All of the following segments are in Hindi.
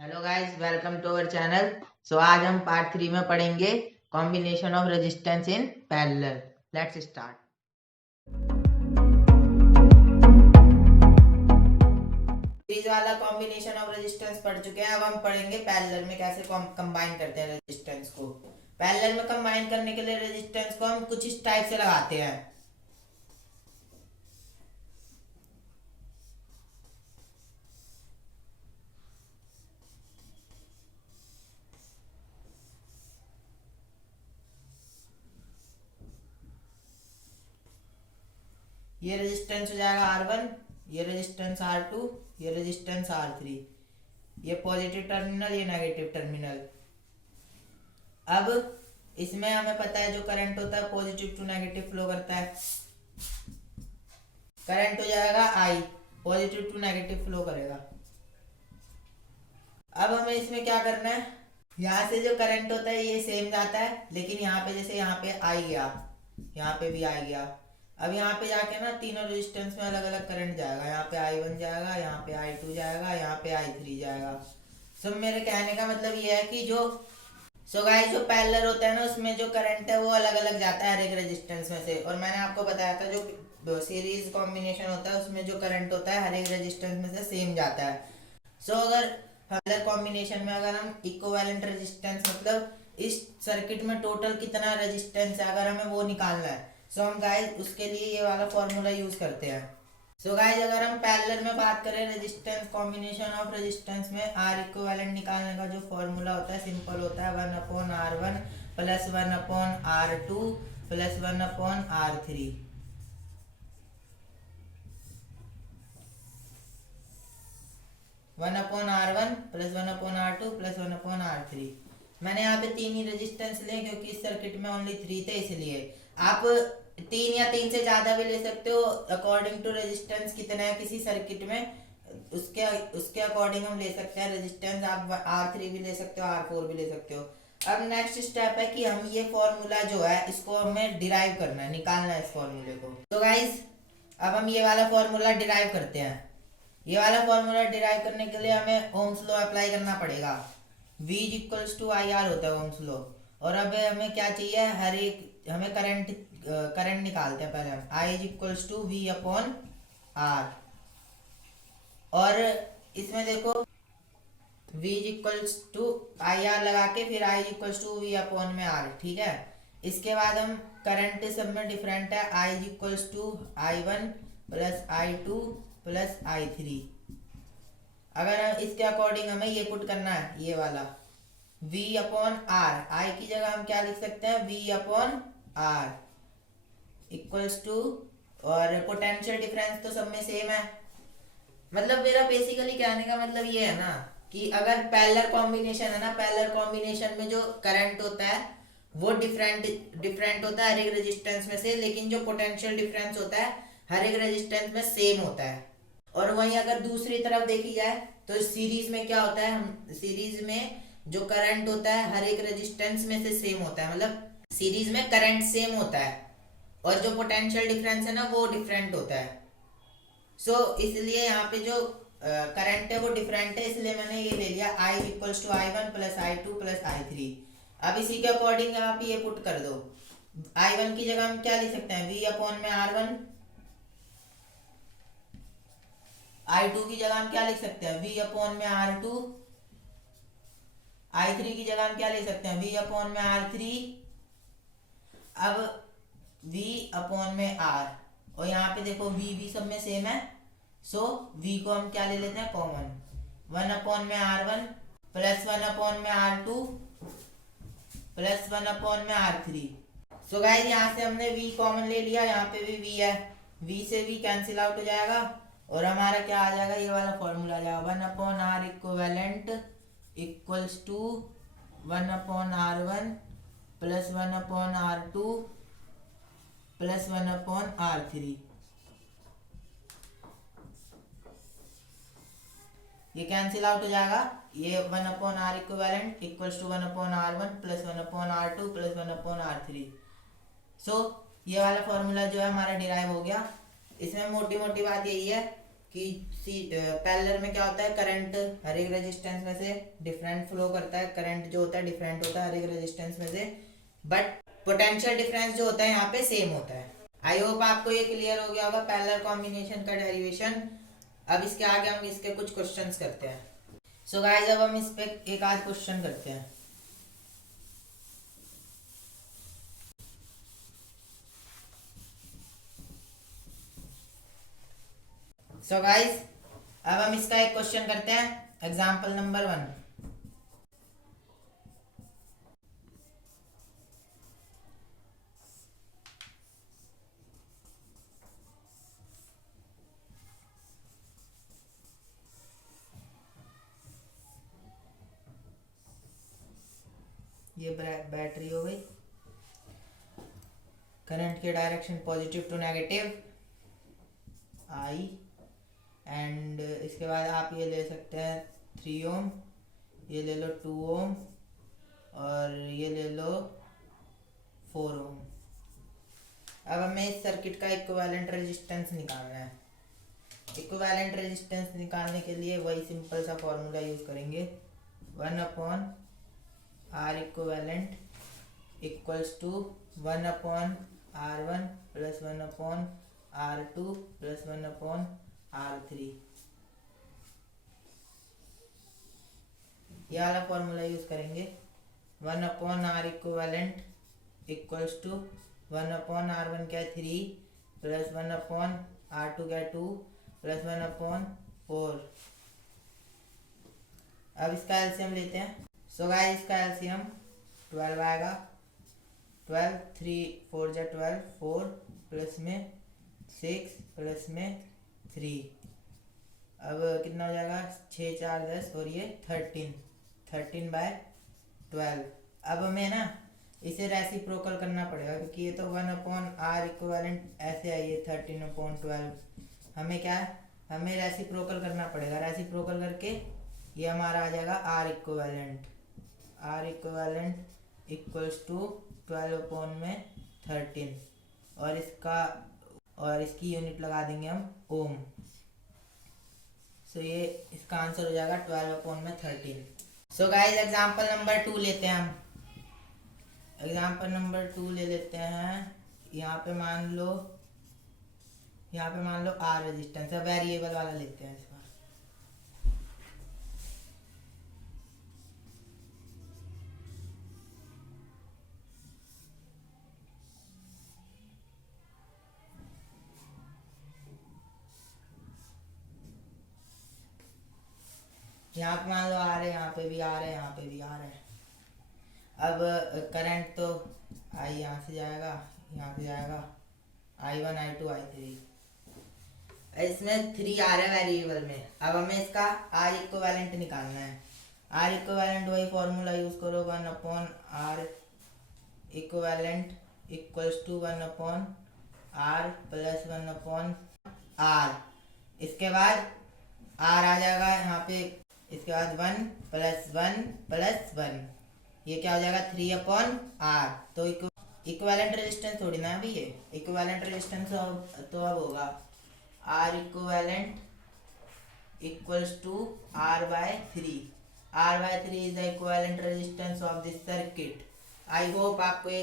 Hello guys, welcome to our channel. आज हम पार्ट 3 में पढ़ेंगे combination of resistance in parallel. Let's start. Series वाला कॉम्बिनेशन ऑफ रेजिस्टेंस पढ़ चुके हैं। अब हम पढ़ेंगे पैरेलल में कैसे कंबाइन करते हैं रेजिस्टेंस को। पैरेलल में कंबाइन करने के लिए रेजिस्टेंस को हम कुछ इस टाइप से लगाते हैं। ये रेजिस्टेंस हो जाएगा R1, ये रेजिस्टेंस R2, ये रेजिस्टेंस R3, ये पॉजिटिव टर्मिनल, ये नेगेटिव टर्मिनल। अब इसमें हमें पता है जो करंट होता है पॉजिटिव टू नेगेटिव फ्लो करता है। करंट हो जाएगा I, positive to negative flow करेगा। अब हमें इसमें क्या करना है, यहाँ से जो करंट होता है ये सेम जाता है, लेकिन यहाँ पे जैसे यहाँ पे I गया, यहाँ पे भी I गया। अब यहाँ पे जाके ना तीनों रेजिस्टेंस में अलग अलग करंट जाएगा। यहाँ पे I1 जाएगा, यहाँ पे I2 जाएगा, यहाँ पे I3 जाएगा। सो मेरे कहने का मतलब ये है कि जो गाइस जो पैरेलल होता है ना उसमें जो करंट है वो अलग अलग जाता है हर एक रेजिस्टेंस में से। और मैंने आपको बताया था जो सीरीज कॉम्बिनेशन होता है उसमें जो करंट होता है हर एक रेजिस्टेंस में से सेम जाता है। अगर पैरेलल कॉम्बिनेशन में अगर हम इक्विवेलेंट रेजिस्टेंस मतलब इस सर्किट में टोटल कितना रेजिस्टेंस है अगर हमें वो निकालना है, हम गाइस उसके लिए ये वाला फॉर्मूला यूज करते हैं। गाइस अगर हम पैरेलल में बात करें रेजिस्टेंस कॉम्बिनेशन ऑफ रेजिस्टेंस में आर इक्विवेलेंट निकालने का जो फॉर्मूला होता है सिंपल होता है 1/R1 plus 1/R2 plus 1/R3। 1/R1 plus 1/R2 plus 1/R3। मैंने यहाँ पे तीन ही रेजिस्टेंस लिए क्योंकि इस सर्किट में ओनली 3 थे, इसलिए आप तीन या तीन से ज्यादा भी ले सकते हो अकॉर्डिंग टू रेजिस्टेंस कितना है किसी सर्किट में, उसके अकॉर्डिंग हम ले सकते हैं रेजिस्टेंस। आप R3 भी ले सकते हो, R4 भी ले सकते हो। अब नेक्स्ट स्टेप है कि हम ये फॉर्मूला जो है इसको हमें डिराइव करना है, निकालना है इस फॉर्मूले को। गाइस अब हम ये वाला फॉर्मूला डिराइव करते हैं। ये वाला फॉर्मूला डिराइव करने के लिए हमें ओम्स लॉ अप्लाई करना पड़ेगा। V इक्वल्स टू IR होता है ओम्स लॉ। और अब हमें क्या चाहिए, हर एक हमें करंट निकालते हैं। पहले हम I इक्वल्स टू V/R। और इसमें देखो V इक्वल्स टू IR लगा के फिर I इक्वल्स टू V/R, ठीक है। इसके बाद हम करंट सब में डिफरेंट है, I equals to I1 plus I2 plus I3। अगर इसके अकॉर्डिंग हमें ये पुट करना है, ये वाला V/R, I की जगह हम क्या लिख सकते हैं V/R इक्वल्स टू, और पोटेंशियल डिफरेंस तो सब में सेम है। मतलब मेरा बेसिकली कहने का मतलब ये है ना कि अगर पैरेलल कॉम्बिनेशन है ना, पैरेलल कॉम्बिनेशन में जो करंट होता है वो डिफरेंट होता है हर एक रेजिस्टेंस में से, लेकिन जो पोटेंशियल डिफरेंस होता है हर एक रेजिस्टेंस में सेम होता है। और वहीं अगर दूसरी तरफ देखी जाए तो सीरीज में क्या होता है, हम सीरीज में जो करंट होता है हर एक रेजिस्टेंस में से सेम होता है, मतलब सीरीज में करंट सेम होता है और जो पोटेंशियल डिफरेंस है ना वो डिफरेंट होता है। इसलिए यहाँ पे जो करंट है वो डिफरेंट है, इसलिए मैंने ये ले लिया I equals to I1 plus I2 plus I3। अब इसी के अकॉर्डिंग आप ये पुट कर दो। I1 की जगह हम क्या लिख सकते हैं V/R1। I2 की जगह हम क्या लिख सकते हैं V/R2। I3 की जगह हम क्या लिख सकते हैं V/R3। अब V/R, और यहाँ पे देखो V सब में सेम है, V को हम क्या ले लेते हैं common, 1/R1 plus 1/R2 plus 1/R3। Guys यहाँ से हमने V कॉमन ले लिया, यहाँ पे भी V है, V से V कैंसिल आउट हो जाएगा और हमारा क्या आ जाएगा, ये वाला फॉर्मूला आ जाएगा 1/R equivalent equals to 1/R1 plus 1/R2 plus 1/R3। ये कैंसिल आउट हो जाएगा, ये 1/R equivalent equals to 1/R1 plus 1/R2 plus 1/R3। ये वाला फॉर्मूला जो है हमारा डिराइव हो गया। इसमें मोटी मोटी बात यही है कि पैरेलल में क्या होता है, करंट हर एक रेजिस्टेंस में से डिफरेंट फ्लो करता है, करंट जो होता है डिफरेंट होता है हर एक रेजिस्टेंस में से, बट पोटेंशियल डिफरेंस जो होता है यहाँ पे सेम होता है। आई होप आपको ये क्लियर हो गया होगा पैरेलल कॉम्बिनेशन का डेरिवेशन। अब इसके आगे हम इसके कुछ क्वेश्चंस करते हैं। सो गाइस अब हम इस पे एक आध क्वेश्चन करते हैं। सो गाइस अब हम इसका एक क्वेश्चन करते हैं, एग्जांपल नंबर 1। ये बैटरी हो गई, करंट की डायरेक्शन पॉजिटिव टू नेगेटिव आई, एंड इसके बाद आप ये ले सकते हैं 3 ओम, ये ले लो 2 ओम, और ये ले लो 4 ओम। अब हमें इस सर्किट का इक्विवेलेंट रेजिस्टेंस निकालना है। इक्विवेलेंट रेजिस्टेंस निकालने के लिए वही सिंपल सा फॉर्मूला यूज करेंगे, 1/R equivalent equals to 1/R1 plus 1/R2 plus 1/R3। ये वाला फॉर्मूला यूज करेंगे। 1/R equivalent equals to 1/R1 क्या 3 प्लस 1/R2 क्या 2 प्लस 1/4। अब इसका एलसीएम लेते हैं। सो गाइस इसका एलसीएम 12 आएगा। 12 3 4 जा 12, 4 प्लस में 6 प्लस में 3, अब कितना हो जाएगा 6 4 10 और ये 13/12। अब हमें ना इसे रेसिप्रोकल करना पड़ेगा क्योंकि ये तो 1/R इक्विवेलेंट ऐसे है, ये 13/12। हमें क्या है, हमें रेसिप्रोकल करना पड़ेगा। रेसिप्रोकल करके ये हमारा आ जाएगा R equivalent. R equivalent equals to 12/13, और इसकी यूनिट लगा देंगे हम ओम। सो ये इसका आंसर हो जाएगा 12/13। सो गाइस एग्जांपल नंबर 2 लेते हैं हम। एग्जांपल नंबर 2 ले लेते हैं। यहाँ पे मान लो R रेजिस्टेंस है, वेरिएबल वाला लेते हैं इस बार। यहाँ पे मान लो आ रहे, यहाँ पे भी आ रहे, यहाँ पे भी आ रहे। अब करंट तो आई यहाँ से जाएगा, यहाँ से जाएगा I1 I2 I3, इसमें 3 आ रहा है वेरिएबल में। अब हमें इसका R इक्विवेलेंट निकालना है। R इक्विवेलेंट वही फॉर्मूला यूज करो, 1/R equivalent equals to 1/R plus 1/R। इसके बाद R आ जाएगा यहाँ पे, इसके बाद 1 प्लस 1 प्लस 1, ये क्या हो जाएगा 3/R। तो इक्विवेलेंट रेजिस्टेंस थोड़ी ना अभी, ये इक्विवेलेंट रेजिस्टेंस तो अब होगा R equivalent equals to R/3। R/3 is the equivalent resistance of this circuit. I hope आपको ये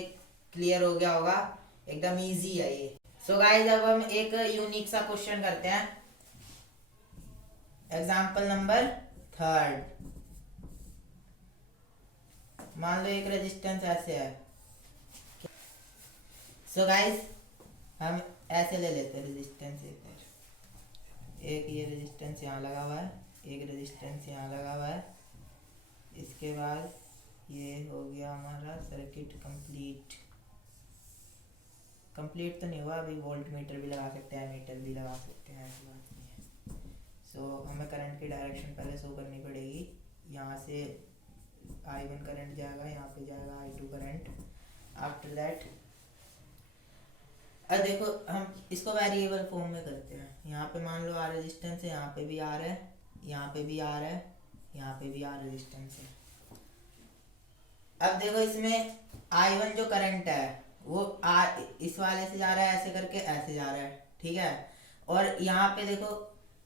क्लियर हो गया होगा, एकदम इजी है ये। सो गाइस अब हम एक यूनिक सा क्वेश्चन करते हैं, एग्जांपल नंबर 3। मान लो एक रेजिस्टेंस ऐसे है। सो गाइस हम ऐसे ले लेते हैं रेजिस्टेंस, एक ये रेजिस्टेंस यहाँ लगा हुआ है, एक रेजिस्टेंस यहाँ लगा हुआ है। इसके बाद ये हो गया हमारा सर्किट कंप्लीट तो नहीं हुआ, अभी वोल्ट मीटर भी लगा सकते हैं, मीटर भी लगा सकते हैं, ऐसी बात नहीं है। सो हमें करंट की डायरेक्शन पहले शो करनी पड़ेगी। यहाँ से I1 करंट जाएगा, यहाँ पे जाएगा I2 करंट। आफ्टर दैट अब देखो हम इसको वेरिएबल फॉर्म में करते हैं। यहाँ पे मान लो R रेजिस्टेंस है, यहाँ पे भी R है, यहाँ पे भी R है, यहाँ पे भी R रेजिस्टेंस है। अब देखो इसमें I1 जो करंट है वो इस वाले से जा रहा है, ऐसे करके ऐसे जा रहा है, ठीक है। और यहाँ पे देखो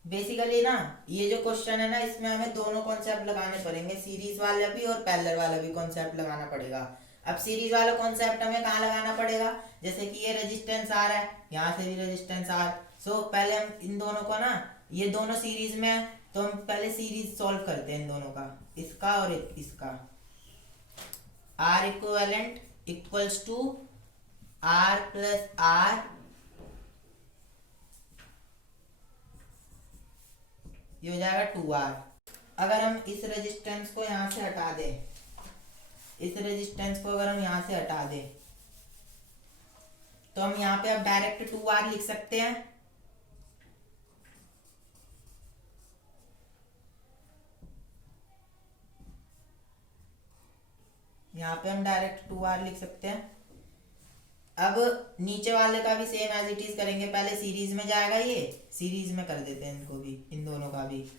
बेसिकली ना ये जो क्वेश्चन है ना इसमें हमें दोनों कॉन्सेप्ट लगाने पड़ेंगे, सीरीज वाला भी और पैरेलल वाला भी कॉन्सेप्ट लगाना पड़ेगा। अब सीरीज वाला कॉन्सेप्ट हमें कहाँ लगाना पड़ेगा, जैसे कि ये रेजिस्टेंस आर है, यहाँ से भी रेजिस्टेंस आर। सो पहले हम इन दोनों को ना, ये दोनों सीरीज में है तो हम पहले सीरीज सॉल्व करते हैं इन दोनों का, इसका और इसका। R equivalent equals to R plus R, ये हो जाएगा 2R। अगर हम इस रेजिस्टेंस को यहाँ से हटा दें, इस रेजिस्टेंस को अगर हम यहाँ से हटा दें तो हम यहाँ पे अब डायरेक्ट 2R लिख सकते हैं। यहाँ पे हम डायरेक्ट 2R लिख सकते हैं। अब नीचे वाले का भी सेम एज इट इज करेंगे, पहले सीरीज में जाएगा, ये सीरीज में कर देते हैं इनको भी, इन दोनों का भी।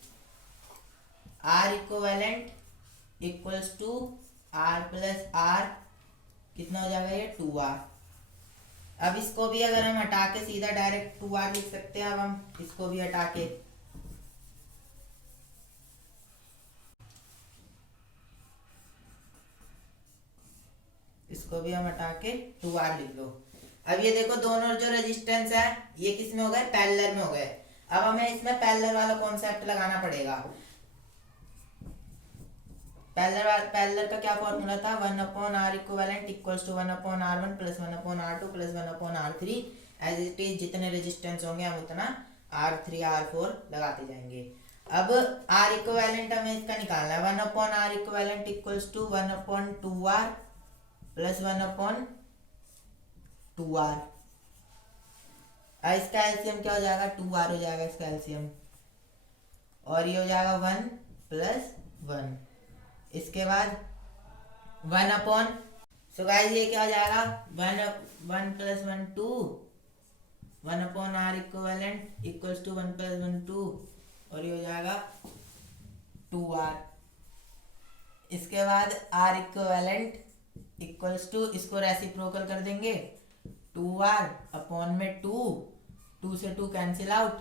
R equivalent equals to R plus R, कितना हो जाएगा ये 2R। अब इसको भी अगर हम हटा के सीधा डायरेक्ट 2R लिख सकते हैं। अब हम इसको भी हटा के, इसको भी हम हटा के 2R लिख लो। अब ये देखो दोनों जो रेजिस्टेंस है ये किस में हो गए, पैरेलल में हो गए। अब हमें इसमें पैरेलल वाला कॉन्सेप्ट लगाना पड़ेगा। पैरेलल का क्या फॉर्मूला था, 1/r equivalent equals to 1/r1 plus 1/r2 plus 1/r3। As it is जितने रेजिस्टेंस होंगे हम उतना R3 R4 लगाते जाएंगे। अब R इक्विवेलेंट हमें इसका निकालना है, 1/r equivalent equals to 1/2R plus 1/2R। इसका एलसीएम क्या हो जाएगा, 2R हो जाएगा इसका एलसीएम, और ये हो जाएगा 1 प्लस 1। इसके बाद 1/, सो गाइस ये क्या हो जाएगा, 1 plus 1 2, 1/r equivalent equals to 1 plus 1 2, और ये हो जाएगा 2R। इसके बाद R इक्विवेलेंट इक्वल्स टू, इसको रेसिप्रोकल कर देंगे, 2R अपॉन में 2 से 2 कैंसिल आउट।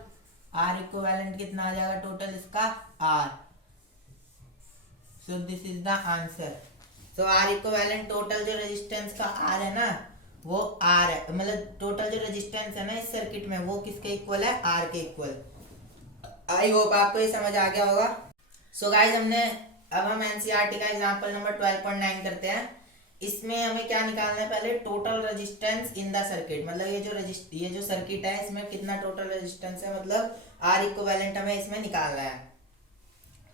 R इक्विवेलेंट कितना आ जाएगा टोटल इसका, R। So this is the answer. So R equivalent total जो रेजिस्टेंस का R है ना वो R है, मतलब टोटल जो रेजिस्टेंस है ना इस सर्किट में वो किसके इक्वल है, R के इक्वल। आई होप आपको ये समझ आ गया होगा। सो गाइस हमने, अब हम एनसीईआरटी का एग्जांपल नंबर 12.9 करते हैं। इसमें हमें क्या निकालना है, पहले total resistance in the circuit, मतलब ये जो सर्किट है इसमें कितना टोटल रेजिस्टेंस है, मतलब R इक्विवेलेंट हमें इसमें निकालना है।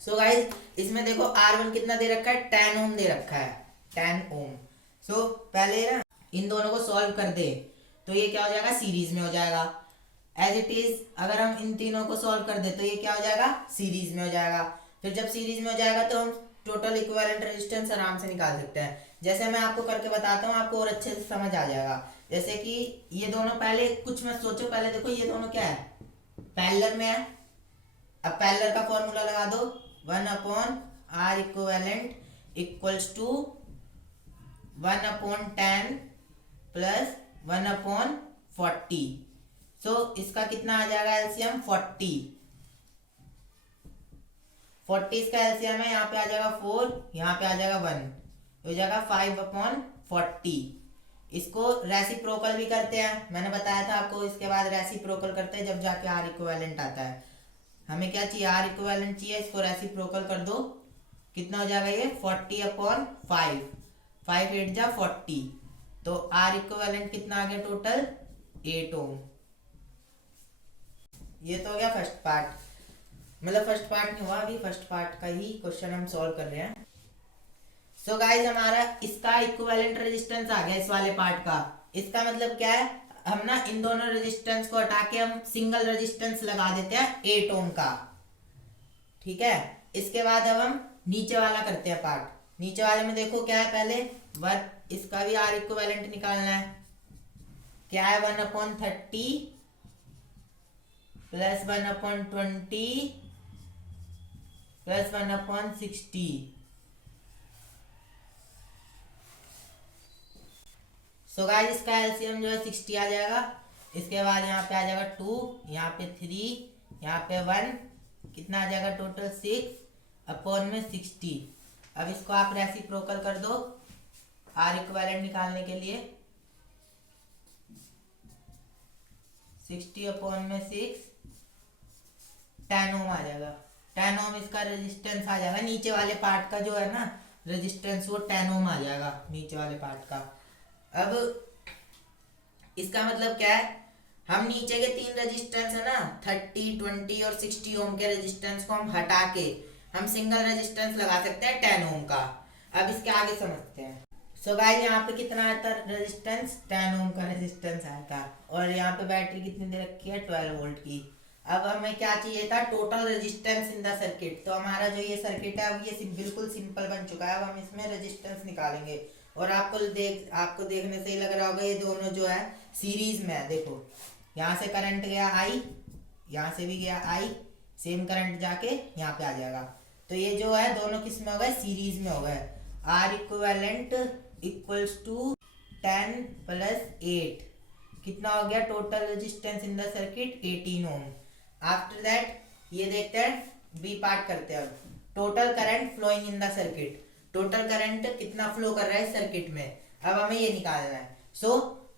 सो गाइस इसमें देखो R1 कितना दे रखा है, 10 ओम दे रखा है, 10 ओम। सो पहले ना इन दोनों को सॉल्व कर दे तो ये क्या हो जाएगा, सीरीज में हो जाएगा। एज इट इज अगर हम इन तीनों को सॉल्व कर दे तो ये क्या हो जाएगा, सीरीज में हो जाएगा। फिर जब सीरीज में हो जाएगा तो हम टोटल इक्विवेलेंट रेजिस्टेंस आराम से निकाल सकते हैं। जैसे मैं आपको करके बताता हूँ, आपको और अच्छे से समझ आ जाएगा। जैसे कि ये दोनों, पहले कुछ मत सोचो, पहले देखो ये दोनों क्या है, पैरेलल में है। अब पैरेलल का फॉर्मूला लगा दो, 1/r equivalent equals to 1/10 plus 1/40। So इसका कितना आ जाएगा एलसीएम, 40 इसका एलसीएम है, यहाँ पे आ जाएगा 4, यहाँ पे आ जाएगा 1, हो जाएगा 5/40। इसको रेसिप्रोकल भी करते हैं, मैंने बताया था आपको, इसके बाद रेसिप्रोकल करते हैं जब जाके R इक्विवेलेंट आता है। हमें क्या चाहिए, R इक्विवेलेंट चाहिए, इसको रेसिप्रोकल कर दो, कितना हो जाएगा ये 40/5, 5 8 जा 40। तो R इक्विवेलेंट कितना आ गया टोटल, 8 ओम। ये तो हो गया फर्स्ट पार्ट, मतलब फर्स्ट पार्ट नहीं हुआ अभी, फर्स्ट पार्ट का ही क्वेश्चन हम सॉल्व कर रहे हैं। सो गाइस हमारा इसका इक्विवेलेंट रेजिस्टेंस आ गया इस वाले पार्ट का। इसका मतलब क्या है, हम ना इन दोनों रेजिस्टेंस को हटा के हम सिंगल रेजिस्टेंस लगा देते हैं 8 ओम का, ठीक है। इसके बाद अब हम नीचे वाला करते हैं पार्ट। नीचे वाले में देखो क्या है, पहले 1, इसका भी R इक्विवेलेंट निकालना है। क्या है, 1/30 प्लस 1/20 प्लस 1/60। सो गाइस इसका एलसीएम जो है 60 आ जाएगा। इसके बाद यहाँ पे आ जाएगा 2, यहाँ पे 3, यहाँ पे 1 कितना आ जाएगा टोटल 6 अपॉन में 60। अब इसको आप रेसिप्रोकल कर दो आर इक्विवेलेंट निकालने के लिए। 60 अपॉन में 6 10 ओम आ जाएगा। 10 ओम इसका रेजिस्टेंस आ जाएगा, नीचे वाले पार्ट का जो है ना रेजिस्टेंस वो 10 ओम आ जाएगा नीचे वाले पार्ट का। अब इसका मतलब क्या है, हम नीचे के 3 रेजिस्टेंस है ना 30, 20 और 60 ओम के रेजिस्टेंस को हम हटा के हम सिंगल रेजिस्टेंस लगा सकते हैं 10 ओम का। अब इसके आगे समझते हैं। सो गाइस यहाँ पे कितना आया था रेजिस्टेंस, 10 ओम का रेजिस्टेंस आया था, और यहाँ पे बैटरी कितनी दे रखी है 12 वोल्ट की। अब हमें क्या चाहिए था total resistance in the circuit. तो हमारा जो ये सर्किट है अब ये बिल्कुल सिंपल बन चुका है। अब हम इसमें रेजिस्टेंस निकालेंगे, और आपको देखने से ही लग रहा होगा ये दोनों जो है सीरीज में है। देखो यहाँ से करंट गया आई, यहाँ से भी गया आई, सेम करंट जाके यहाँ पे आ जाएगा। तो ये जो है दोनों किस में हो गए, सीरीज में हो गए। R equivalent equals to 10 plus 8 कितना हो गया total resistance in the circuit 18 ohm. After that ये देखते हैं बी पार्ट करते हैं। अब total current flowing in the circuit, total current कितना फ्लो कर रहा है सर्किट में, अब हमें ये निकालना है। सो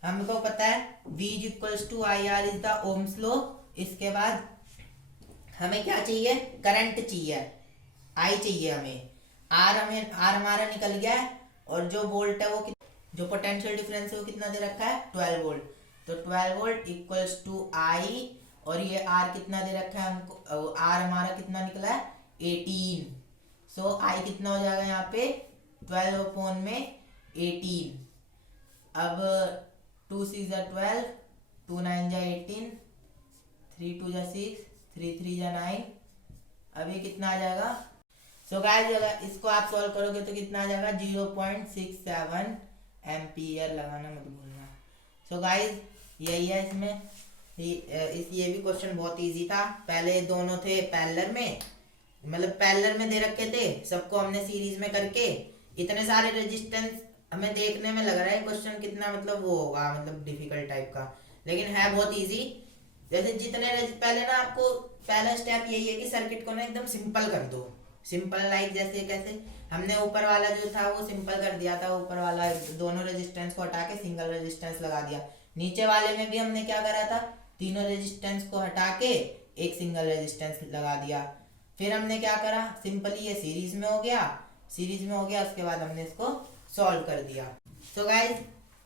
हमको पता है V equals to I R is the Ohm's law. इसके बाद हमें क्या चाहिए, करंट चाहिए, I चाहिए हमें R हमारा निकल गया है, और जो वोल्ट है वो जो पोटेंशियल डिफरेंस है वो कितना दे रखा है 12 वोल्ट। तो 12 वोल्ट इक्वल्स टू I, और ये R कितना दे रखा है हमको, R हमारा कितना निकला है 18। सो I कितना हो जाएगा यहाँ पे 12 अपॉन में 18। अब 2 6 जा 12, 2 9 जा 18, 3 2 जा 6, 3 3 जा 9। अब ये कितना आ जाएगा। सो गाइस अगर इसको आप सॉल्व करोगे तो कितना आ जाएगा 0.67 एम्पियर, लगाना मत भूलना। सो गाइस यही है इसमें। ये भी क्वेश्चन बहुत इजी था। पहले दोनों थे पैरेलल में, मतलब पैरेलल में दे रखे थे, सबको हमने सीरीज में करके इतने सारे रेजिस्टेंस हमें देखने में लग रहा है क्वेश्चन कितना मतलब वो होगा, मतलब डिफिकल्ट टाइप का, लेकिन है बहुत इजी। जैसे पहले ना आपको पहला स्टेप यही है कि सर्किट को ना एकदम सिंपल कर दो। सिंपल लाइक जैसे कैसे हमने ऊपर वाला जो था वो सिंपल कर दिया था, ऊपर वाला दोनों रेजिस्टेंस को हटा के सिंगल रेजिस्टेंस लगा दिया। नीचे वाले में भी हमने क्या करा था, तीनों रेजिस्टेंस को हटा के एक सिंगल रेजिस्टेंस लगा दिया। फिर हमने क्या करा, सिंपली ये सीरीज में हो गया, सीरीज में हो गया, उसके बाद हमने इसको सॉल्व कर दिया। सो गाइज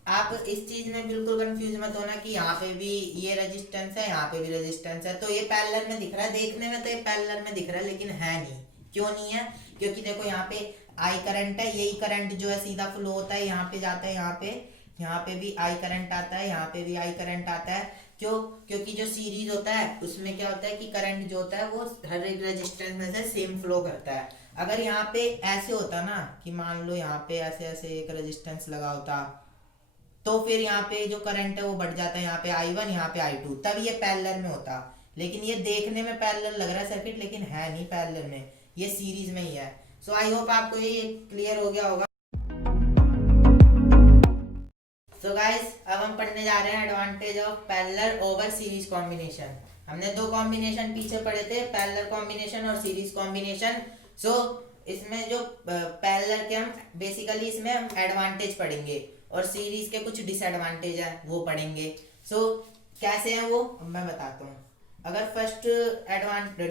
आप इस चीज में बिल्कुल कंफ्यूज मत होना कि यहाँ पे भी ये रेजिस्टेंस है, यहाँ पे भी रेजिस्टेंस है, तो ये पैरेलल में दिख रहा है, देखने में तो ये पैरेलल में दिख रहा है, लेकिन है नहीं। क्यों नहीं है, क्योंकि देखो यहाँ पे आई करंट है, यही करंट जो है सीधा फ्लो होता है, यहाँ पे जाता है, यहाँ पे भी आई करंट आता है, यहाँ पे भी आई करंट आता है। क्यों, क्योंकि जो सीरीज होता है उसमें क्या होता है कि करंट जो होता है वो हर एक रेजिस्टेंस में से सेम फ्लो करता है। अगर यहाँ पे ऐसे होता ना कि मान लो यहाँ पे ऐसे ऐसे एक रेजिस्टेंस लगा होता, तो फिर यहाँ पे जो करंट है वो बढ़ जाता है, यहाँ पे I1 यहाँ पे I2, तब ये पैरेलल में होता। लेकिन ये देखने में पैरेलल लग रहा है सर्किट, लेकिन है नहीं पैरेलल में, ये सीरीज में ही है। सो आई होप आपको ये क्लियर हो गया होगा। सो गाइस अब हम पढ़ने जा रहे हैं advantage of parallel over series combination. हमने दो कॉम्बिनेशन पीछे पढ़े थे, पैरेलल कॉम्बिनेशन और सीरीज कॉम्बिनेशन। सो इसमें जो पैरेलल के हम बेसिकली इसमें हम एडवांटेज पढ़ेंगे, और सीरीज के कुछ डिसएडवांटेज है वो पढ़ेंगे। सो कैसे हैं वो मैं बताता हूँ। अगर फर्स्ट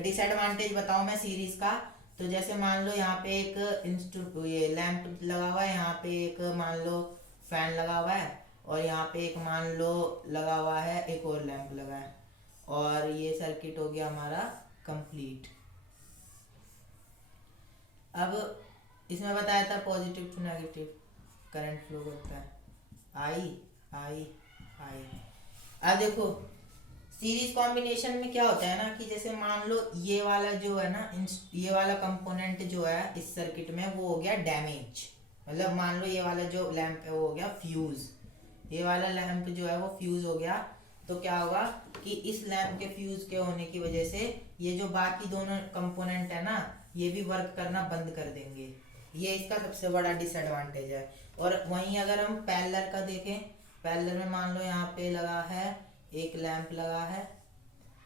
डिसएडवांटेज बताऊँ मैं सीरीज का, तो जैसे मान लो यहाँ पे एक ये लैंप लगा हुआ है, यहाँ पे एक मान लो फैन लगा हुआ है, और यहाँ पे एक मान लो लगा हुआ है एक और लैंप लगा है, और ये सर्किट हो गया हमारा कंप्लीट। अब इसमें बताया था positive to negative current flow करता है, आई आई आई। अब देखो सीरीज कॉम्बिनेशन में क्या होता है ना कि जैसे मान लो ये वाला जो है ना, ये वाला कंपोनेंट जो है इस सर्किट में वो हो गया डैमेज, मतलब मान लो ये वाला जो लैंप है वो हो गया फ्यूज, ये वाला लैंप जो है वो फ्यूज हो गया। तो क्या होगा कि इस लैंप के फ्यूज के होने की वजह से ये जो बाकी दोनों कंपोनेंट है ना ये भी वर्क करना बंद कर देंगे, ये इसका सबसे बड़ा डिसएडवांटेज है। और वहीं अगर हम पैरेलल का देखें, पैरेलल में मान लो यहाँ पे लगा है एक लैंप लगा है,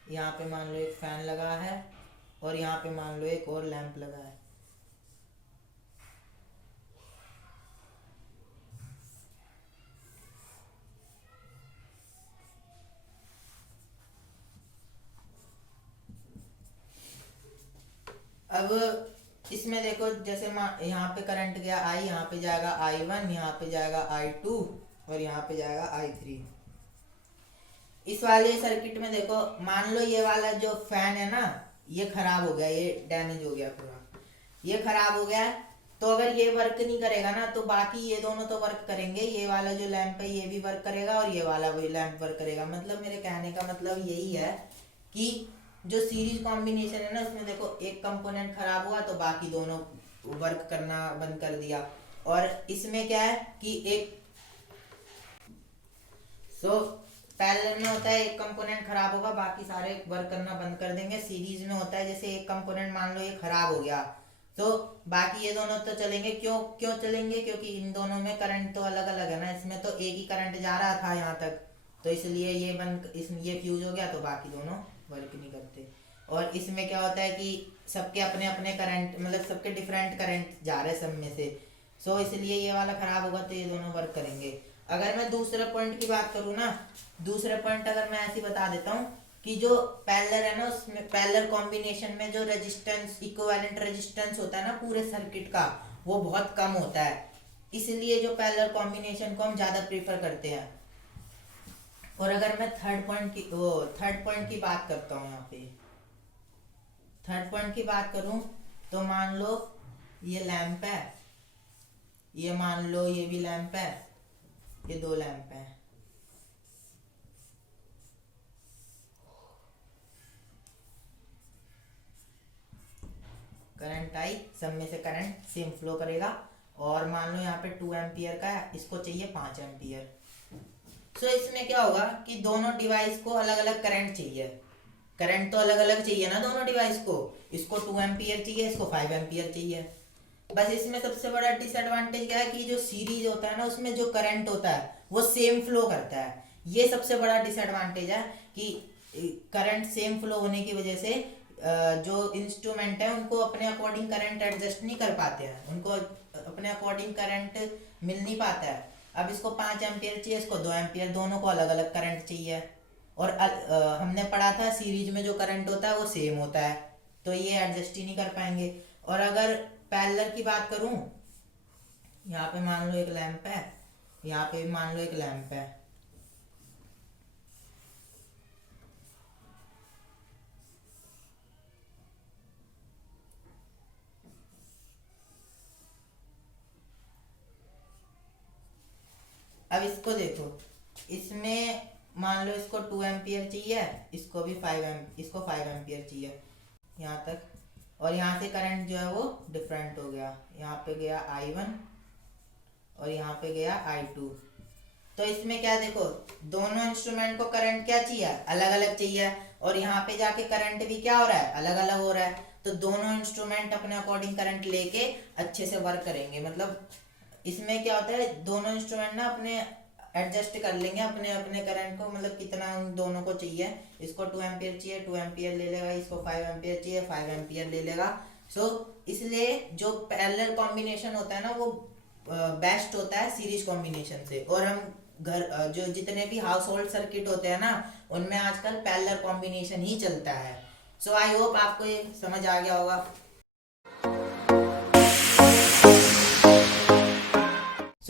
यहाँ पे मान लो एक फैन लगा है और यहाँ पे मान लो एक और लैंप लगा है। अब इसमें देखो जैसे यहाँ पे करंट गया आई, यहाँ पे जाएगा I1, यहाँ पे जाएगा I2 और यहाँ पे जाएगा I3। इस वाले सर्किट में देखो मान लो ये वाला जो फैन है ना ये खराब हो गया, ये डैमेज हो गया पूरा, ये खराब हो गया है। तो अगर ये वर्क नहीं करेगा ना तो बाकी ये दोनों तो वर्क करेंगे, ये वाला जो लैंप है ये भी वर्क करेगा और ये वाला भी लैंप वर्क करेगा। मतलब मेरे कहने का मतलब यही है कि जो सीरीज कॉम्बिनेशन है ना उसमें देखो एक कंपोनेंट खराब हुआ तो बाकी दोनों वर्क करना बंद कर दिया। और इसमें क्या है कि एक पैरेलल में होता है एक कंपोनेंट खराब होगा बाकी सारे वर्क करना बंद कर देंगे। सीरीज में होता है जैसे एक कंपोनेंट मान लो ये खराब हो गया तो बाकी ये दोनों तो चलेंगे। क्यों चलेंगे? क्योंकि इन दोनों में करंट तो अलग अलग है ना, इसमें तो एक ही करंट जा रहा था यहाँ तक, तो इसलिए ये फ्यूज हो गया तो बाकी दोनों वर्क नहीं करते। और इसमें क्या होता है कि सबके अपने अपने करंट, मतलब सबके डिफरेंट करंट जा रहे हैं सब में से, सो इसलिए ये वाला खराब होगा तो ये दोनों वर्क करेंगे। अगर मैं दूसरे पॉइंट की बात करूँ ना, दूसरे पॉइंट अगर मैं ऐसे बता देता हूँ कि जो पैरेलल है ना उसमें पैरेलल कॉम्बिनेशन में जो रेजिस्टेंस, इक्विवेलेंट रेजिस्टेंस होता है ना पूरे सर्किट का वो बहुत कम होता है, इसलिए जो पैरेलल कॉम्बिनेशन को हम ज़्यादा प्रीफर करते हैं। और अगर मैं थर्ड पॉइंट की बात करता हूँ, यहाँ पे थर्ड पॉइंट की बात करूँ तो मान लो ये लैंप है, ये मान लो ये भी लैंप है, ये दो लैंप है। करंट आई, सब में से करंट सेम फ्लो करेगा। और मान लो यहाँ पे 2 एम्पियर का है, इसको चाहिए 5 एम्पियर। तो इसमें क्या होगा कि दोनों डिवाइस को अलग अलग करंट चाहिए, करंट तो अलग अलग चाहिए ना दोनों डिवाइस को, इसको 2 एम्पियर चाहिए, इसको 5 एम्पियर चाहिए। बस इसमें सबसे बड़ा डिसएडवांटेज क्या है कि जो सीरीज होता है ना उसमें जो करंट होता है वो सेम फ्लो करता है। ये सबसे बड़ा डिसएडवांटेज है कि करंट सेम फ्लो होने की वजह से जो इंस्ट्रूमेंट है उनको अपने अकॉर्डिंग करंट एडजस्ट नहीं कर पाते हैं, उनको अपने अकॉर्डिंग करंट मिल नहीं पाता है। अब इसको 5 एम्पियर चाहिए, इसको 2 एम्पियर, दोनों को अलग अलग करंट चाहिए। और हमने पढ़ा था सीरीज में जो करंट होता है वो सेम होता है, तो ये एडजस्ट ही नहीं कर पाएंगे। और अगर पैरेलल की बात करूं, यहाँ पे मान लो एक लैंप है, यहाँ पे भी मान लो एक लैंप है, अब इसको देखो, इसमें मान लो इसको 2 एम्पियर चाहिए, इसको भी 5 एम्पियर चाहिए यहाँ तक। और यहाँ से करंट जो है वो डिफरेंट हो गया, यहाँ पे गया I1 और यहाँ पे गया I2। तो इसमें क्या देखो दोनों इंस्ट्रूमेंट को करंट क्या चाहिए, अलग अलग चाहिए, और यहाँ पे जाके करंट भी क्या हो रहा है, अलग अलग हो रहा है। तो दोनों इंस्ट्रूमेंट अपने अकॉर्डिंग करंट लेके अच्छे से वर्क करेंगे। मतलब इसमें क्या होता है दोनों इंस्ट्रूमेंट ना अपने एडजस्ट कर लेंगे अपने अपने करंट को, मतलब कितना उन दोनों को चाहिए। इसको 2 एम्पियर चाहिए, 2 एम्पियर ले लेगा, इसको 5 एम्पियर चाहिए, 5 एम्पियर ले लेगा। इसलिए जो पैरेलल कॉम्बिनेशन होता है ना वो बेस्ट होता है सीरीज कॉम्बिनेशन से। और हम घर जो जितने भी हाउस होल्ड सर्किट होते हैं ना उनमें आजकल पैरेलल कॉम्बिनेशन ही चलता है। आई होप आपको ये समझ आ गया होगा।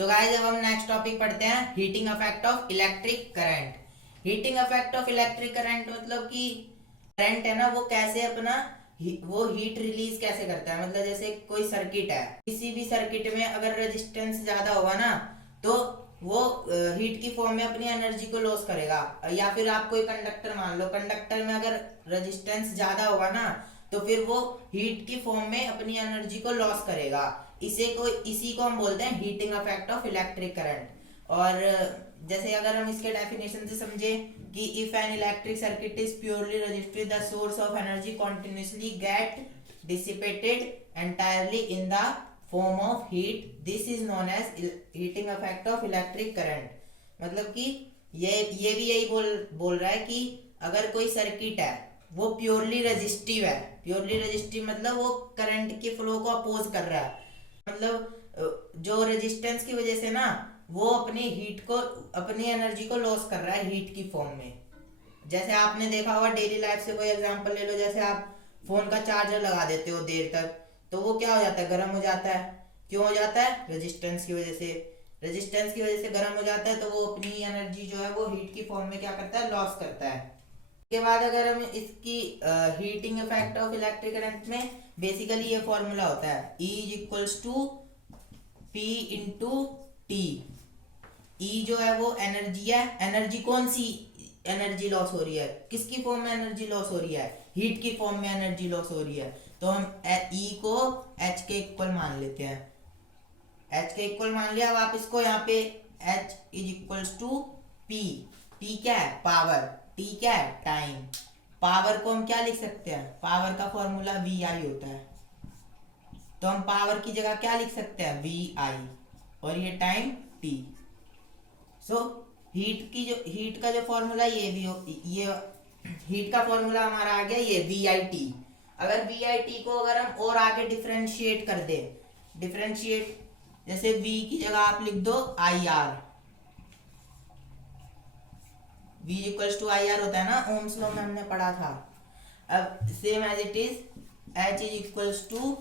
गाइस अब हम नेक्स्ट टॉपिक पढ़ते हैं, heating effect of electric current. Heating effect of electric current मतलब कि करंट है ना वो कैसे अपना वो हीट रिलीज कैसे करता है। मतलब जैसे कोई सर्किट है, किसी भी सर्किट में अगर रेजिस्टेंस ज्यादा होगा ना तो वो हीट की फॉर्म में अपनी एनर्जी को लॉस करेगा। या फिर आप कोई कंडक्टर मान लो, कंडक्टर में अगर रेजिस्टेंस ज्यादा होगा ना तो फिर वो हीट की फॉर्म में अपनी एनर्जी को लॉस करेगा। इसी को हम बोलते हैं heating effect of electric current. और जैसे अगर हम इसके डेफिनेशन से समझे कि if an electric circuit is purely resistive the source of energy continuously get dissipated entirely in the form of heat, this is known as heating effect of electric current. मतलब कि ये भी यही बोल रहा है कि अगर कोई सर्किट है वो प्योरली रेजिस्टिव है। प्योरली रेजिस्टिव मतलब वो करंट के फ्लो को अपोज कर रहा है। मतलब जो रेजिस्टेंस की वजह से ना वो अपनी हीट को, अपनी एनर्जी को लॉस कर रहा है हीट की फॉर्म में। जैसे आपने देखा होगा डेली लाइफ से कोई एग्जांपल ले लो, जैसे आप फोन का चार्जर लगा देते हो देर तक, तो वो क्या हो जाता है, गर्म हो जाता है। क्यों हो जाता है? रेजिस्टेंस की वजह से। रेजिस्टेंस की वजह से गर्म हो जाता है, तो वो अपनी एनर्जी जो है वो हीट की फॉर्म में क्या करता है, लॉस करता है। के बाद अगर हम इसकी heating effect of electric current में, बेसिकली ये फॉर्मूला होता है E is equals to P into T. E जो है वो एनर्जी है। एनर्जी कौन सी एनर्जी लॉस हो रही है, किसकी फॉर्म में एनर्जी लॉस हो रही है, हीट की फॉर्म में एनर्जी लॉस हो रही है। तो हम ई को एच के इक्वल मान लेते हैं। एच के इक्वल मान लिया। अब आप इसको यहाँ पे H is equals to P. P क्या है? पावर। टी क्या है? टाइम। पावर को हम क्या लिख सकते हैं? पावर का फॉर्मूला वी आई होता है। तो हम पावर की जगह क्या लिख सकते हैं? वी आई। और ये टाइम टी। सो हीट का जो फॉर्मूला ये भी ये हीट का फॉर्मूला हमारा आ गया ये वी आई टी। अगर वी आई टी को अगर हम और आगे डिफरेंशिएट कर दे, डिफरेंशिएट जैसे v की जगह आप लिख दो I R. v equals to I R होता है ना, ओम्स लॉ में हमने पढ़ा था। अब same as it is h is equals to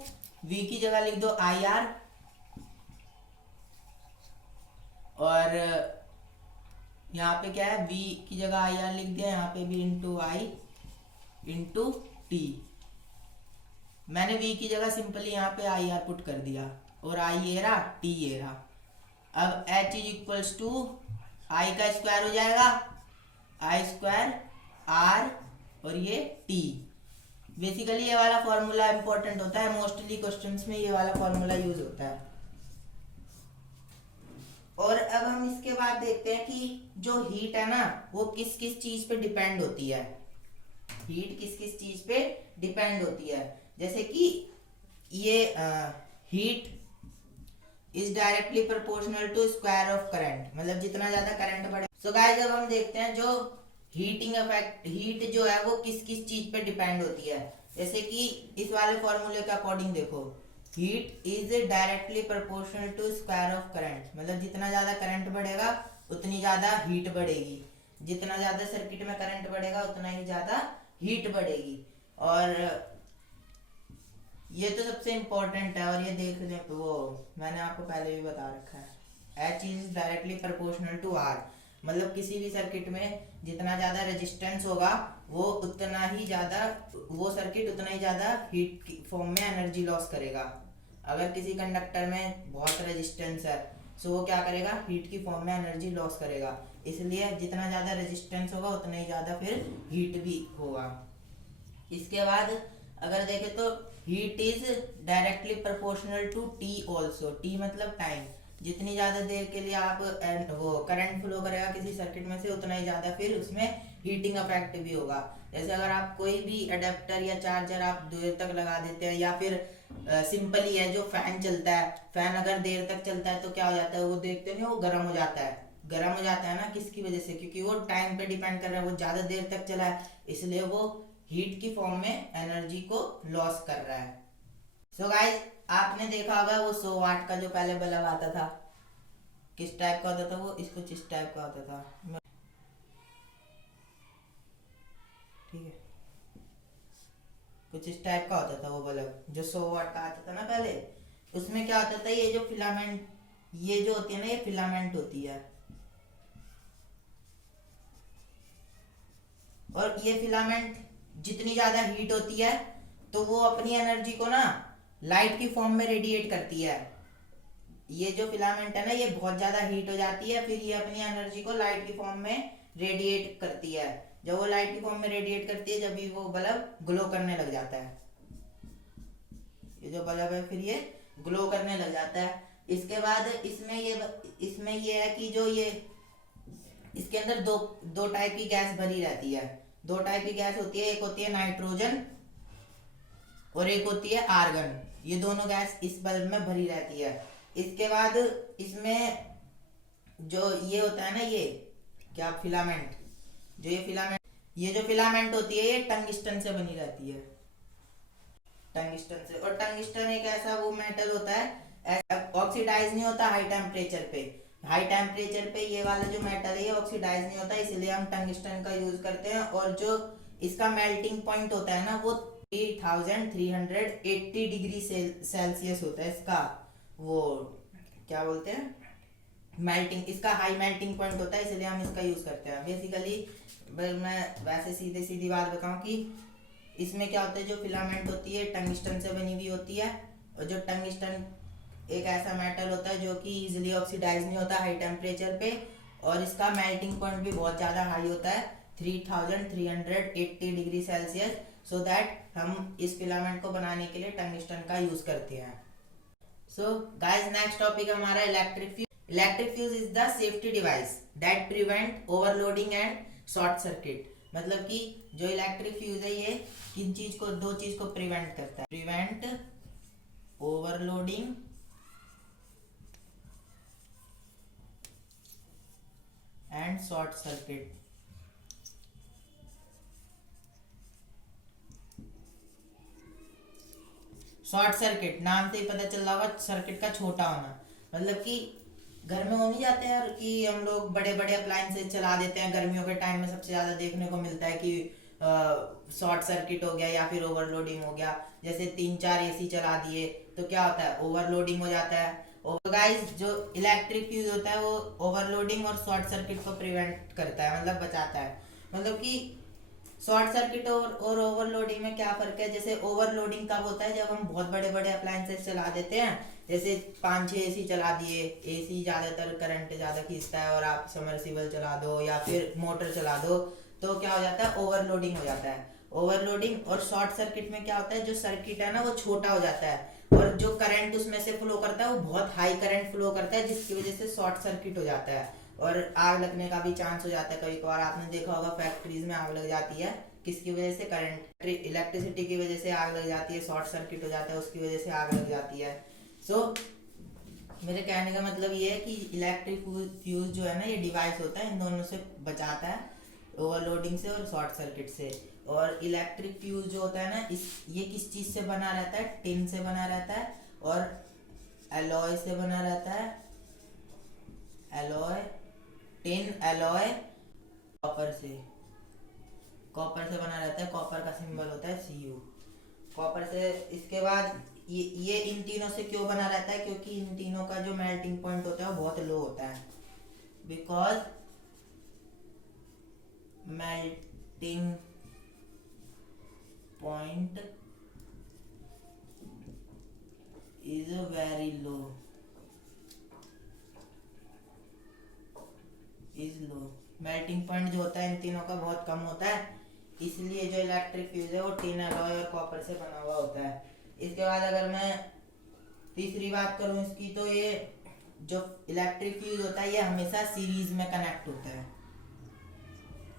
v की जगह लिख दो आई आर, और यहाँ पे क्या है, v की जगह आई आर लिख दिया, यहाँ पे भी इंटू आई इंटू टी। मैंने v की जगह सिंपली यहाँ पे आई आर पुट कर दिया, और आई ये रहा, टी ये रहा। अब h इज इक्वल्स टू आई का स्क्वायर हो जाएगा, आई स्क्वायर आर और ये t। बेसिकली ये वाला फॉर्मूला इंपॉर्टेंट होता है, मोस्टली क्वेश्चंस में ये वाला फॉर्मूला यूज होता है। और अब हम इसके बाद देखते हैं कि जो हीट है ना वो किस किस चीज पे डिपेंड होती है। हीट किस किस चीज पे डिपेंड होती है। जैसे कि ये heat is directly proportional to square of current, मतलब जितना ज्यादा करंट बढ़े। सो गाइस अब हम देखते हैं जो हीटिंग इफेक्ट, हीट जो है वो किस किस चीज पे डिपेंड होती है। जैसे कि इस वाले फॉर्मूले के अकॉर्डिंग देखो, heat is directly proportional to square of current, मतलब जितना ज्यादा करंट बढ़ेगा उतनी ज्यादा हीट बढ़ेगी। जितना ज्यादा सर्किट में करंट बढ़ेगा उतना ही ज्यादा हीट बढ़ेगी। और ये तो सबसे इम्पोर्टेंट है। और ये देख लें, वो मैंने आपको पहले भी बता रखा है, H is directly proportional to R, मतलब किसी भी सर्किट में जितना ज़्यादा रेजिस्टेंस होगा वो उतना ही ज़्यादा, वो सर्किट उतना ही ज़्यादा हीट की फॉर्म में एनर्जी लॉस करेगा। अगर किसी कंडक्टर में बहुत रेजिस्टेंस है तो वो क्या करेगा, हीट की फॉर्म में एनर्जी लॉस करेगा। इसलिए जितना ज़्यादा रेजिस्टेंस होगा उतना ही ज़्यादा फिर हीट भी होगा। इसके बाद अगर देखें तो heat is directly proportional to T also. T मतलब टाइम। जितनी ज़्यादा देर के लिए आप वो करंट फ्लो करेगा किसी सर्किट में से उतना ही ज़्यादा फिर उसमें हीटिंग इफेक्ट भी होगा। जैसे अगर आप कोई भी अडेप्टर या चार्जर आप देर तक लगा देते हैं, या फिर सिंपली है जो फैन चलता है, फैन अगर देर तक चलता है तो क्या हो जाता है, वो देखते नहीं वो गर्म हो जाता है। गर्म हो जाता है ना, किसकी वजह से? क्योंकि वो टाइम पे डिपेंड कर रहा है, वो ज़्यादा देर तक चला है, इसलिए वो हीट की फॉर्म में एनर्जी को लॉस कर रहा है। सो गाइस आपने देखा होगा वो 100 वाट का जो पहले बल्ब आता था, किस टाइप का होता था वो? इसको इस टाइप का होता था, ठीक है, कुछ इस टाइप का होता था वो बल्ब जो 100 वाट का आता था ना पहले। उसमें क्या होता था, ये जो फिलामेंट, ये जो होती है ना, ये फिलामेंट होती है, और ये फिलामेंट जितनी ज्यादा हीट होती है तो वो अपनी एनर्जी को ना लाइट की फॉर्म में रेडिएट करती है। ये जो फिलामेंट है ना ये बहुत ज्यादा हीट हो जाती है, फिर ये अपनी एनर्जी को लाइट की फॉर्म में रेडिएट करती है। जब वो लाइट की फॉर्म में रेडिएट करती है, जब भी वो बल्ब ग्लो करने लग जाता है, ये जो बल्ब है फिर ये ग्लो करने लग जाता है। इसके बाद इसमें ये है कि जो ये इसके अंदर दो टाइप की गैस भरी रहती है। दो टाइप की गैस होती है, एक होती है नाइट्रोजन और एक होती है आर्गन। ये दोनों गैस इस बल्ब में भरी रहती है। इसके बाद इसमें जो ये होता है ना, ये क्या फिलामेंट, जो ये फिलामेंट, ये जो फिलामेंट होती है ये टंगस्टन से बनी रहती है, टंगस्टन से। और टंगस्टन एक ऐसा वो मेटल होता है, ऑक्सीडाइज नहीं होता हाई टेम्परेचर पे। हाई टेम्परेचर पे ये वाला जो मेटल है ये ऑक्सीडाइज नहीं होता, इसलिए हम टंगस्टन का यूज करते हैं। और जो इसका मेल्टिंग पॉइंट होता है ना वो 3380 डिग्री सेल्सियस होता है इसका, वो क्या बोलते हैं, मेल्टिंग, इसका हाई मेल्टिंग पॉइंट होता है, इसलिए हम इसका यूज करते हैं बेसिकली। मैं वैसे सीधे सीधी बात बताऊं कि इसमें क्या होता है, जो फिलामेंट होती है टंगस्टन से बनी हुई होती है। और जो टंगस्टन एक ऐसा मेटल होता है जो कि इजीली ऑक्सीडाइज नहीं होता हाई टेम्परेचर पे, और इसका मेल्टिंग पॉइंट भी बहुत ज़्यादा हाई होता है 3380 डिग्री सेल्सियस। सो दैट हम इस फिलामेंट को बनाने के लिए टंगस्टन का यूज करते हैं। सो गाइस नेक्स्ट टॉपिक हमारा electric fuse. Electric fuse is the safety device that prevent overloading and short circuit. मतलब कि जो इलेक्ट्रिक फ्यूज है ये किन चीज को, दो चीज को प्रिवेंट करता है, prevent overloading and short circuit. Short circuit नाम से ही पता चल रहा होगा, सर्किट का छोटा होना। मतलब कि घर में हो नहीं जाते यार कि हम लोग बड़े बड़े अप्लायंसेस चला देते हैं, गर्मियों के टाइम में सबसे ज्यादा देखने को मिलता है कि शॉर्ट सर्किट हो गया या फिर ओवरलोडिंग हो गया। जैसे 3-4 एसी चला दिए तो क्या होता है, ओवरलोडिंग हो जाता है। और गाइस जो इलेक्ट्रिक फ्यूज होता है वो ओवरलोडिंग और शॉर्ट सर्किट को प्रिवेंट करता है, मतलब बचाता है। मतलब कि शॉर्ट सर्किट और ओवरलोडिंग में क्या फर्क है, जैसे ओवरलोडिंग कब होता है, जब हम बहुत बड़े बड़े अप्लायंसेस चला देते हैं, जैसे 5-6 एसी चला दिए, एसी ज्यादातर करंट ज्यादा खींचता है, और आप समरसीबल चला दो या फिर मोटर चला दो तो क्या हो जाता है, ओवरलोडिंग हो जाता है। ओवरलोडिंग और शॉर्ट सर्किट में क्या होता है, जो सर्किट है ना वो छोटा हो जाता है, और जो करंट उसमें से फ्लो करता है वो बहुत हाई करंट फ्लो करता है, जिसकी वजह से शॉर्ट सर्किट हो जाता है और आग लगने का भी चांस हो जाता है। कभी कभार आपने देखा होगा फैक्ट्रीज में आग लग जाती है, किसकी वजह से, करंट, इलेक्ट्रिसिटी की वजह से आग लग जाती है, शॉर्ट सर्किट हो जाता है उसकी वजह से आग लग जाती है। सो मेरे कहने का मतलब ये है कि इलेक्ट्रिक फ्यूज जो है ना ये डिवाइस होता है, इन दोनों से बचाता है, ओवरलोडिंग से और शॉर्ट सर्किट से। और इलेक्ट्रिक फ्यूज जो होता है ना ये किस चीज से बना रहता है, टिन से बना रहता है और एलॉय से बना रहता है, एलॉय, टिन, एलॉय, कॉपर से, कॉपर से बना रहता है, कॉपर का सिंबल होता है Cu, कॉपर से। इसके बाद ये इन तीनों से क्यों बना रहता है, क्योंकि इन तीनों का जो मेल्टिंग पॉइंट होता है वो बहुत लो होता है, because melting point is very low, is low. Melting point जो होता है इन तीनों का बहुत कम होता है, इसलिए जो इलेक्ट्रिक फ्यूज है वो टिन, एलॉय और कॉपर से बना हुआ होता है। इसके बाद अगर मैं तीसरी बात करूं इसकी, तो ये जो इलेक्ट्रिक फ्यूज होता है ये हमेशा सीरीज में कनेक्ट होता है,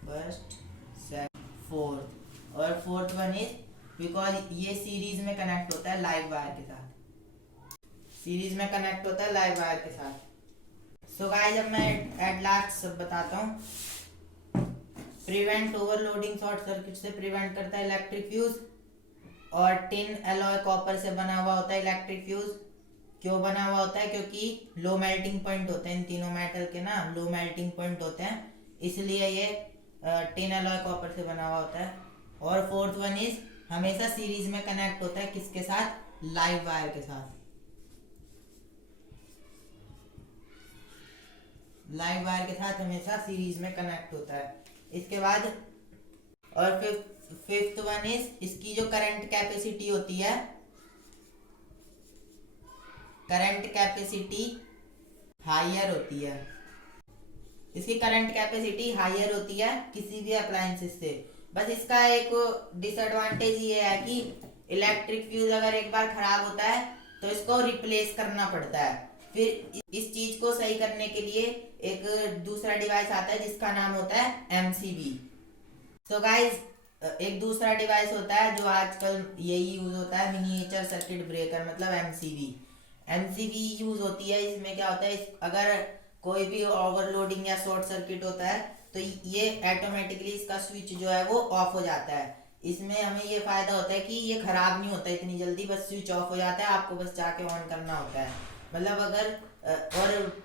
फर्स्ट, सेकंड, फोर्थ। और फोर्थ वन इज बिकॉज ये सीरीज में कनेक्ट होता है लाइव वायर के साथ, सीरीज में कनेक्ट होता है लाइव वायर के साथ। सो गाइस अब मैं एट लास्ट सब बताता हूँ। प्रिवेंट ओवरलोडिंग, शॉर्ट सर्किट से प्रिवेंट करता है इलेक्ट्रिक फ्यूज, और टिन, एलॉय, कॉपर से बना हुआ होता है इलेक्ट्रिक फ्यूज। क्यों बना हुआ होता है, क्योंकि लो मेल्टिंग पॉइंट होते हैं इन तीनों मेटल के ना, लो मेल्टिंग पॉइंट होते हैं, इसलिए ये टिन, एलॉय, कॉपर से बना हुआ होता है। और फोर्थ वन इज हमेशा सीरीज में कनेक्ट होता है, किसके साथ, लाइव वायर के साथ, लाइव वायर के साथ हमेशा सीरीज में कनेक्ट होता है। इसके बाद और फिफ्थ वन इज इसकी जो करंट कैपेसिटी होती है, करंट कैपेसिटी हायर होती है, इसकी करंट कैपेसिटी हायर होती है किसी भी अप्लायंसेस से। बस इसका एक डिसएडवांटेज ये है कि इलेक्ट्रिक फ्यूज अगर एक बार खराब होता है तो इसको रिप्लेस करना पड़ता है। फिर इस चीज को सही करने के लिए एक दूसरा डिवाइस आता है जिसका नाम होता है MCB। सो गाइस एक दूसरा डिवाइस होता है जो आजकल यही यूज होता है, मिनिएचर सर्किट ब्रेकर, मतलब MCB। MCB यूज होती है, इसमें क्या होता है, अगर कोई भी ओवरलोडिंग या शॉर्ट सर्किट होता है तो ये ऑटोमेटिकली इसका स्विच जो है वो ऑफ हो जाता है। इसमें हमें ये फायदा होता है कि ये खराब नहीं होता इतनी जल्दी, बस स्विच ऑफ हो जाता है, आपको बस जाके ऑन करना होता है। मतलब अगर और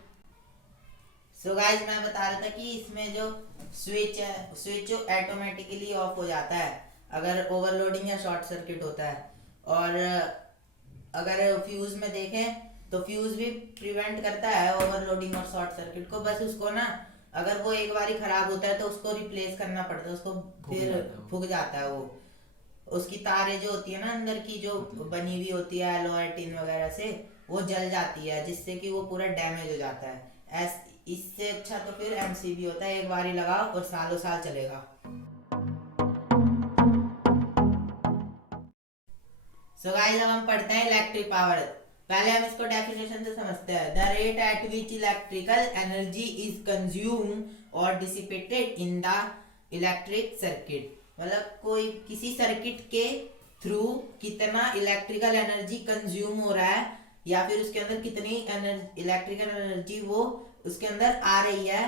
सो गाइस मैं बता रहा था कि इसमें जो स्विच है, स्विच जो ऑटोमेटिकली ऑफ हो जाता है अगर ओवरलोडिंग या शॉर्ट सर्किट होता है। और अगर फ्यूज में देखें तो फ्यूज भी प्रिवेंट करता है ओवरलोडिंग और शॉर्ट सर्किट को, बस उसको ना अगर वो एक बारी खराब होता है तो उसको रिप्लेस करना पड़ता है, उसको फिर फूक जाता है वो। उसकी तारें जो होती है ना अंदर की जो बनी हुई होती है एलॉय टिन वगैरह से, वो जल जाती है जिससे कि वो पूरा डैमेज हो जाता है। इससे अच्छा तो फिर एमसीबी होता है, एक बार ही लगाओ और सालों साल चलेगा। सो गाइस अब हम पढ़ते हैं इलेक्ट्रिक पावर। पहले हम इसको डेफिनेशन से समझते हैं। The rate at which electrical energy is consume और dissipated in the electric circuit, मतलब कोई किसी सर्किट के थ्रू कितना इलेक्ट्रिकल एनर्जी कंज्यूम हो रहा है या फिर उसके अंदर कितनी इलेक्ट्रिकल एनर्जी वो उसके अंदर आ रही है,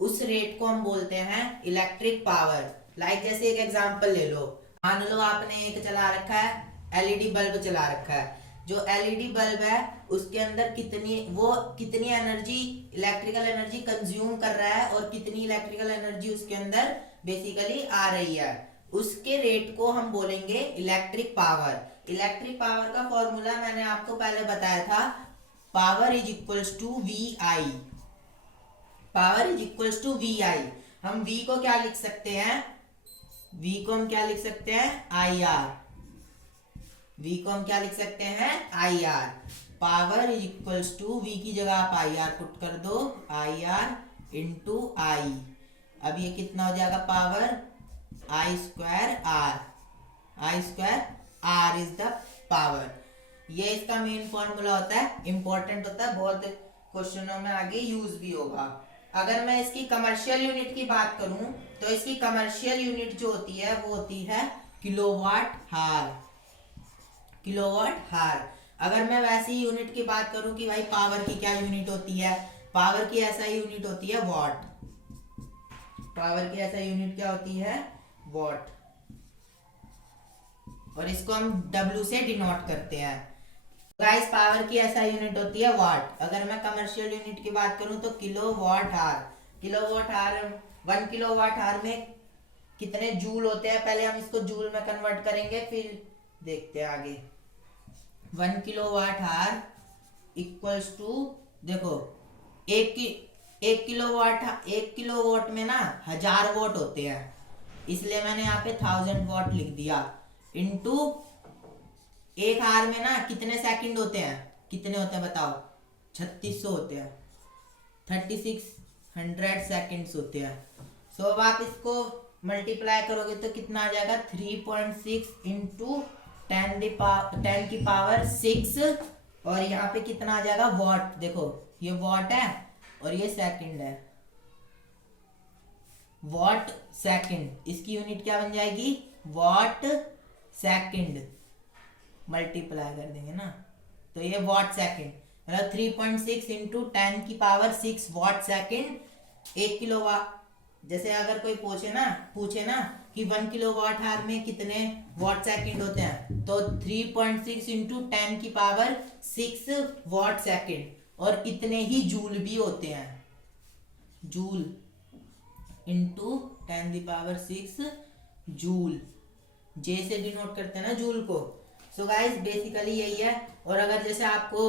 उस रेट को हम बोलते हैं इलेक्ट्रिक पावर। लाइक जैसे एक एग्जांपल ले लो, मान लो आपने एक चला रखा है एलईडी बल्ब चला रखा है। जो एलईडी बल्ब है उसके अंदर कितनी एनर्जी इलेक्ट्रिकल एनर्जी कंज्यूम कर रहा है और कितनी इलेक्ट्रिकल एनर्जी उसके अंदर बेसिकली आ रही है, उसके रेट को हम बोलेंगे इलेक्ट्रिक पावर। इलेक्ट्रिक पावर का फॉर्मूला मैंने आपको पहले बताया था, power is equals to V I. Power is equals to V I. हम v को क्या लिख सकते हैं, v को हम क्या लिख सकते हैं आई आर। v को हम क्या लिख सकते हैं I R. Power is equals to v की जगह आप आई आर पुट कर दो, आई आर इंटू आई। अब ये कितना हो जाएगा power I square R. I square R is the power. ये इसका मेन फॉर्मूला होता है, इंपॉर्टेंट होता है, बहुत क्वेश्चनों में आगे यूज भी होगा। अगर मैं इसकी कमर्शियल यूनिट की बात करूं तो इसकी कमर्शियल यूनिट जो होती है वो होती है किलोवाट हार। किलोवाट हार। अगर मैं वैसी यूनिट की बात करूं कि भाई पावर की क्या यूनिट होती है, पावर की ऐसा यूनिट होती है वॉट। पावर की ऐसा यूनिट क्या होती है वॉट, और इसको हम W से डिनोट करते हैं। गाइस पावर की ऐसा यूनिट होती है वाट। अगर मैं कमर्शियल यूनिट की बात करूं तो kilowatt hour. Kilowatt hour 1 kilowatt hour में कितने जूल होते हैं, पहले हम इसको जूल में कन्वर्ट करेंगे फिर देखते हैं आगे। 1 किलोवाट आवर इक्वल्स टू, देखो एक किलोवाट में ना 1000 वॉट होते हैं, इसलिए मैंने यहाँ पे 1000 वॉट लिख दिया। इनटू एक आवर में ना कितने सेकंड होते हैं, कितने होते हैं बताओ, 3600 होते हैं, 3600 सेकंड्स होते हैं। सो अब आप इसको मल्टीप्लाई करोगे तो कितना आ जाएगा 3.6 इंटू 10 की पावर 6, और यहाँ पे कितना आ जाएगा वॉट। देखो ये वॉट है और ये सेकंड है, वॉट सेकंड। इसकी यूनिट क्या बन जाएगी वॉट सेकंड, मल्टीप्लाई कर देंगे ना तो ये वॉट सेकंड, मतलब 3.6 इंटू 10 की पावर 6 वॉट सेकंड। 1 किलोवाट, जैसे अगर कोई पूछे ना कि 1 किलोवाट आवर में कितने वॉट सेकंड होते हैं, तो 3.6 इंटू 10 की पावर 6 वॉट सेकंड, और इतने ही जूल भी होते हैं, जूल इंटू 10 की पावर 6 जूल। जे से डिनोट करते हैं ना जूल को। सो गाइस बेसिकली यही है। और अगर जैसे आपको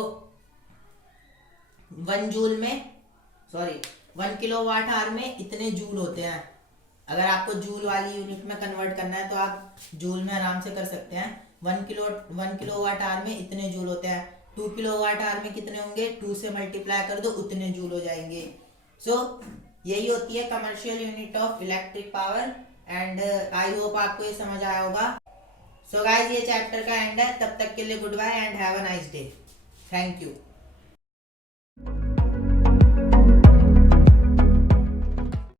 1 किलोवाट आवर में इतने जूल होते हैं, अगर आपको जूल वाली यूनिट में कन्वर्ट करना है तो आप जूल में आराम से कर सकते हैं। 1 किलोवाट आवर में इतने जूल होते हैं, 2 किलोवाट आवर में कितने होंगे, 2 से मल्टीप्लाई कर दो उतने जूल हो जाएंगे। सो यही होती है commercial unit of electric power. And I hope आपको ये समझ आया होगा। सो गाइस ये चैप्टर का एंड है, तब तक के लिए good bye and have a nice day. Thank you.